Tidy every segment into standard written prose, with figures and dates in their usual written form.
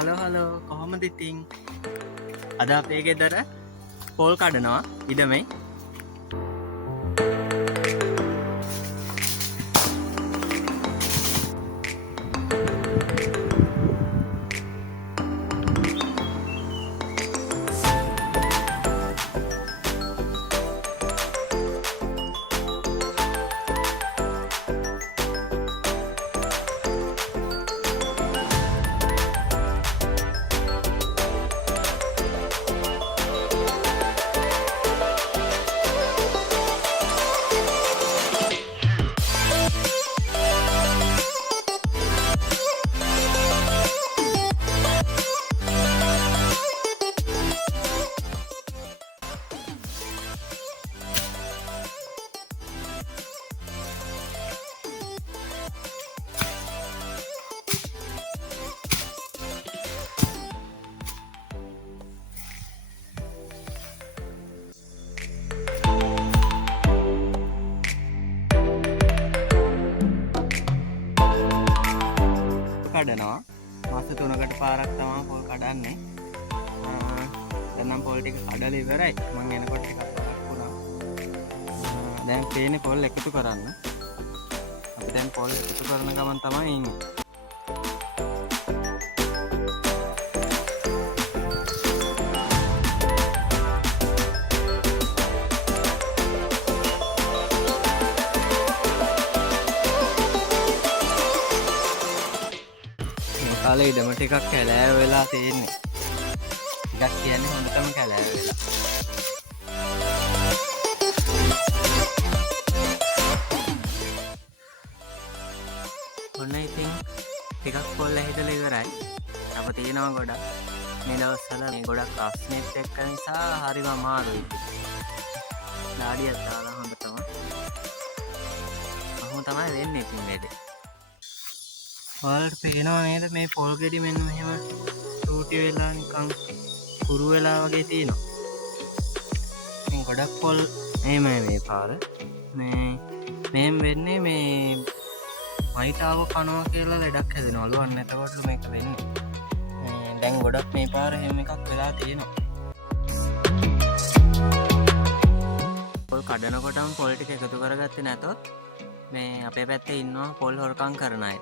Hello කොහොමද ඉතින් අද අපේ ගෙදර පොල් කඩනවා ඉඩමේ කඩනවා මාස 3කට පාරක් තමයි පොල් කඩන්නේ දැන් නම් පොල් ටික කඩලා ඉවරයි මම එනකොට ටිකක් පාරක් වුණා දැන් පේන්නේ පොල් එකතු කරන්න අපි දැන් පොල් එකතු කරන ගමන් තමයි ඉන්නේ කාලේ ඉඩම ටිකක් කැලෑව වෙලා තියෙන්නේ. ටිකක් කියන්නේ හොඳටම කැලෑව වෙලා. ඔන්න ඉතින් ටිකක් පොල් ඇහිදලා ඉවරයි. අප තියෙනවා ගොඩක්. මේ දවස්වල මේ ගොඩක් රස්නෙත් එක්ක නිසා හරිම අමාරුයි. ඩාඩියක් දාලා හොඳටම. අහම තමයි වෙන්නේ ඉතින් වැඩේ. ඔයාලට පේනවා නේද මේ පොල් ගෙඩි මෙන්න මෙහෙම ටූටි වෙලා නිකන් කුරු වෙලා වගේ තියෙනවා. ඉතින් ගොඩක් පොල් එහෙමයි මේ පාර. මේම් වෙන්නේ මේ මයිටාව කනවා කියලා ලෙඩක් හැදෙනවලු. අන්න එතකොට මේක වෙන්නේ. දැන් ගොඩක් මේ පාර එහෙම එකක් වෙලා තියෙනවා. පොල් කඩනකොටම පොල් ටික එකතු කරගත්තේ නැතොත් මේ අපේ පැත්තේ ඉන්නවා පොල් හොරකම් කරන අය.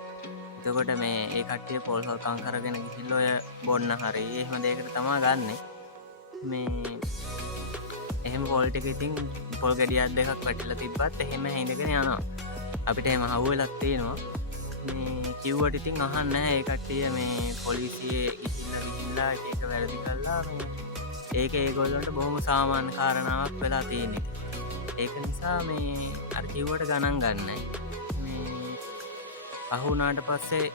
එතකොට මේ ඒ කට්ටිය පොල් හොරකම් කරගෙන ගිහිල්ලා ඔය බොන්න හරි එහෙම දෙයකට තමයි ගන්නෙ. මේ එහෙම පොල් ටික ඉතින් පොල් ගෙඩියක් දෙකක් වැටිලා තිබ්බත් එහෙම හිඳගෙන යනවා. අපිට එහෙම හවුවෙලක් තියෙනවා. මේ කිව්වට ඉතින් අහන්නේ නැහැ ඒ කට්ටිය මේ පොලිසියේ ගිහිල්ලා ඒක වැරදි කළා මේ ඒක ඒගොල්ලන්ට බොහොම සාමාන්‍ය කාරණාවක් වෙලා තියෙන්නේ. ඒක නිසා මේ අර කිව්වට ගණන් ගන්නෑ. අහුනාට පස්සේ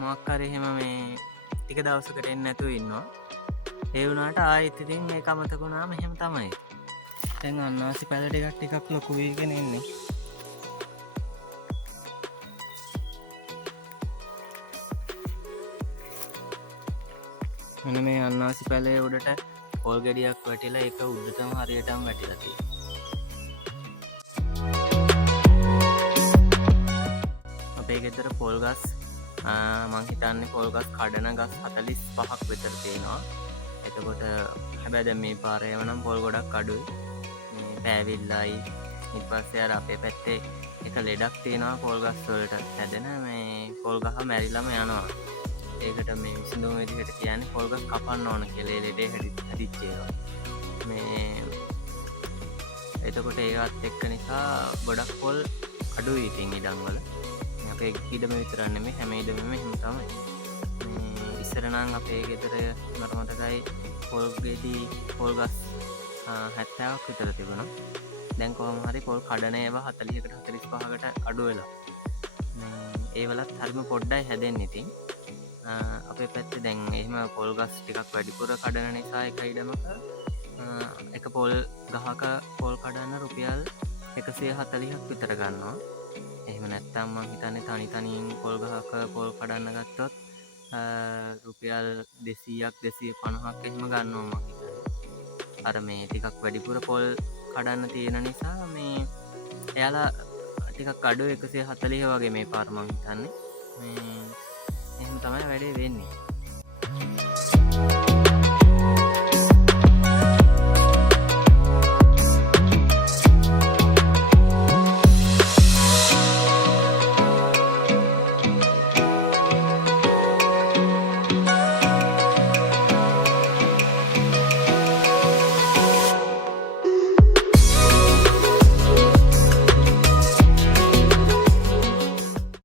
මොකක් හරි එහෙම මේ ටික දවසකට එන්නේ නැතුව ඉන්නවා. ඒ වුණාට ආයෙත් ඉතින් මේක අමතක වුණාම එහෙම තමයි. දැන් අන්නාසි පැල ටිකක් ලොකු වෙගෙන ඉන්නේ. මෙන්න මේ අන්නාසි පැලේ උඩට පොල් ගෙඩියක් වැටිලා ඒක උඩටම හරියටම වැටිලා තියෙනවා. අපේ ගෙදර පොල් ගස් මං හිතන්නේ පොල් ගස් කඩන ගස් 45ක් විතර තියෙනවා. එතකොට හැබැයි දැන් මේ පාරේ යවනම් පොල් ගොඩක් අඩුයි. මේ පෑවිල්ලයි ඊට පස්සේ අර අපේ පැත්තේ එක ලෙඩක් තියෙනවා පොල් ගස් වලට හැදෙන මේ පොල් ගහ මැරිලාම යනවා. ඒකට මේ විසඳුම විදිහට කියන්නේ පොල් ගස් කපන්න ඕන කියලා ලෙඩේ හැදිච්ච ඒවා. මේ එතකොට ඒවත් එක්ක නිසා ගොඩක් පොල් අඩුයි ඉතින් ඉඩම් වල. අපේ ඉඩම විතරක් නෙමෙයි හැම ඉඩමෙම එහෙම තමයි. ඉස්සර නම් අපේ ගෙදර මට මතකයි පොල් ගෙඩි පොල් ගස් 70ක් විතර තිබුණා. දැන් කොහොම හරි පොල් කඩන ඒවා 40කට 45කට අඩු වෙලා. ඒ වලත් හරිම පොඩ්ඩයි හැදෙන්නේ ඉතින්. අපේ පැත්තේ දැන් එහෙම පොල් ගස් ටිකක් වැඩිපුර කඩන නිසා එක ඉඩමක එක පොල් ගහක පොල් කඩන්න රුපියල් 140ක් විතර ගන්නවා. එහෙම නැත්තම් මං හිතන්නේ තනියෙන් පොල් ගහක පොල් කඩන්න ගත්තොත් රුපියල් 200ක් 250ක් එහෙම ගන්නවා මං හිතන්නේ. අර මේ ටිකක් වැඩිපුර පොල් කඩන්න තියෙන නිසා මේ එයාලා ටිකක් අඩු 140 වගේ මේ පාර මං හිතන්නේ. මේ එහෙම තමයි වැඩේ වෙන්නේ.